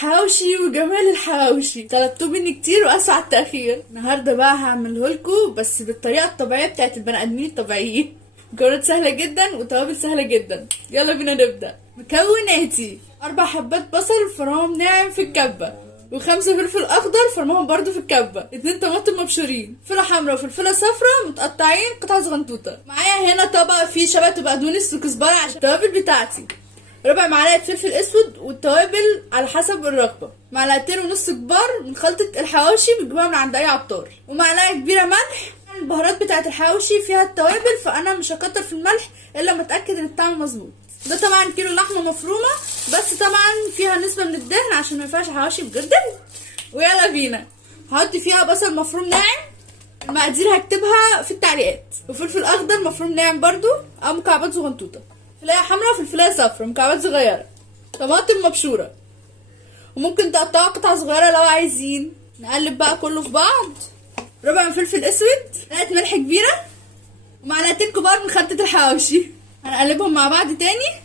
حواوشي وجمال الحواوشي طلبتوه مني كتير واسف على التاخير. النهارده بقى هعمله لكم بس بالطريقه الطبيعيه بتاعت البني ادمين الطبيعيين. مكونات سهله جدا وتوابل سهله جدا. يلا بينا نبدا. مكوناتي 4 حبات بصل فرمهم ناعم في الكبه، و5 فلفل اخضر فرمهم برضو في الكبه، 2 طماطم مبشورين، فلفله حمراء وفلفله صفراء متقطعين قطع صغنطوطه. معايا هنا طبق فيه شبت وبقدونس وكزبره عشان التوابل بتاعتي، ربع معلقه فلفل اسود والتوابل على حسب الرغبه، 1.5 معلقة كبار من خلطه الحواوشي بتجيبوها من عند اي عطار، ومعلقه كبيره ملح. البهارات بتاعت الحواوشي فيها التوابل فانا مش هكتر في الملح الا لما اتاكد ان الطعم مظبوط. ده طبعا كيلو لحمه مفرومه بس طبعا فيها نسبه من الدهن عشان ما ينفعش حواوشي بجد. ويلا بينا. هحط فيها بصل مفروم ناعم، المقادير هكتبها في التعليقات، وفلفل اخضر مفروم ناعم برضو او مكعبات صغنطوطه، فلفلايه حمراء وفلفلايه صفراء مكعبات صغيره، طماطم مبشوره وممكن تقطعوا قطع صغيره لو عايزين. نقلب بقى كله في بعض. ربع فلفل اسود، معلقه ملح كبيره، ومعلقتين كبار من خلطه الحواوشي. هنقلبهم مع بعض تاني.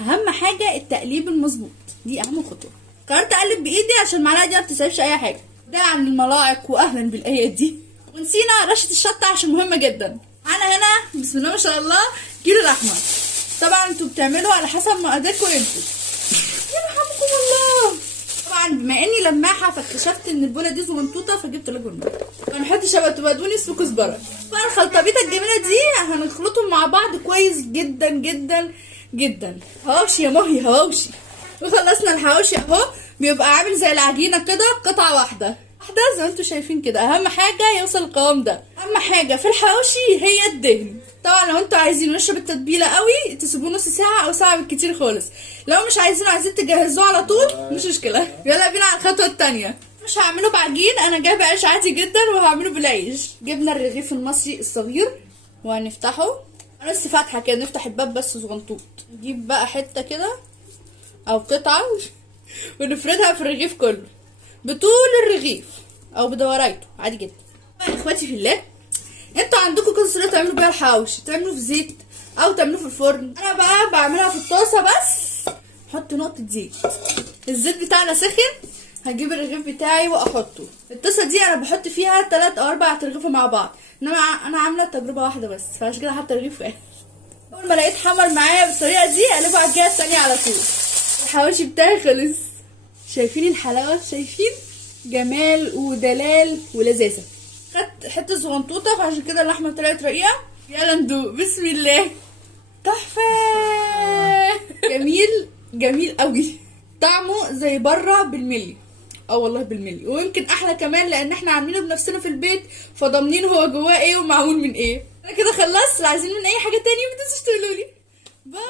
اهم حاجه التقليب المظبوط، دي اهم خطوه. قررت اقلب بايدي عشان المعلقه دي ما بتسيبش اي حاجه. ده عن الملاعق واهلا بالايه دي. ونسينا رشه الشطه عشان مهمه جدا. انا هنا بسم الله ما شاء الله كيلو لحمه، طبعا انتوا بتعملوا على حسب مقاديركم انتوا. يرحمكم الله. طبعا بما اني لماحه فاكتشفت ان البوله دي صغنطوطه فجبت لجنه. هنحط شبت وبقدونس وكزبره. بقى الخلطبيطه الجميله دي هنخلطهم مع بعض كويس جدا جدا جدا. حواوشي يا مهي حواوشي. وخلصنا الحواوشي اهو، بيبقى عامل زي العجينه كده قطعه واحده زي ما انتوا شايفين كده. اهم حاجه يوصل القوام ده. اهم حاجه في الحواوشي هي الدهن. طبعا لو انتوا عايزين نشرب التتبيله قوي تسيبوه نص ساعه او ساعه بالكتير خالص. لو مش عايزين تجهزوه على طول مش مشكله. يلا بينا على الخطوه التانية. مش هعمله بعجين، انا جايبه عيش عادي جدا وهعمله بالعيش. جبنا الرغيف المصري الصغير وهنفتحه نص فتحه كده، نفتح الباب بس صغنطوط. نجيب بقى حته كده او قطعه ونفردها في الرغيف كله بطول الرغيف او بدورايته عادي جدا. اخواتي في الله، انتوا عندكم كذا طريقه تعملوا بيها الحواوشي، تعملوه في زيت او تعملوه في الفرن. انا بقى بعملها في الطاسه بس. احط نقطه زيت، الزيت بتاعنا سخن، هجيب الرغيف بتاعي واحطه. الطاسه دي انا بحط فيها 3 أو 4 ترغيفه مع بعض، انما انا عامله تجربه واحده بس فعشان كده حاطه رغيف واحد. اول ما لقيت حمر معايا بالطريقه دي اقلبه على الجهه الثانيه على طول. الحواوشي بتاعي خلص. شايفين الحلاوه؟ شايفين جمال ودلال ولذاذه. خدت حته صغنطوطه فعشان كده اللحمه طلعت رقيقه. يلا ندوق. بسم الله. تحفه. جميل جميل قوي. طعمه زي بره بالملي. والله بالملي، ويمكن احلى كمان لان احنا عاملينه بنفسنا في البيت فضامنين هو جواه ايه ومعمول من ايه. انا كده خلصت. عايزين من اي حاجه تانية ما تنسوش تقولوا لي. باي.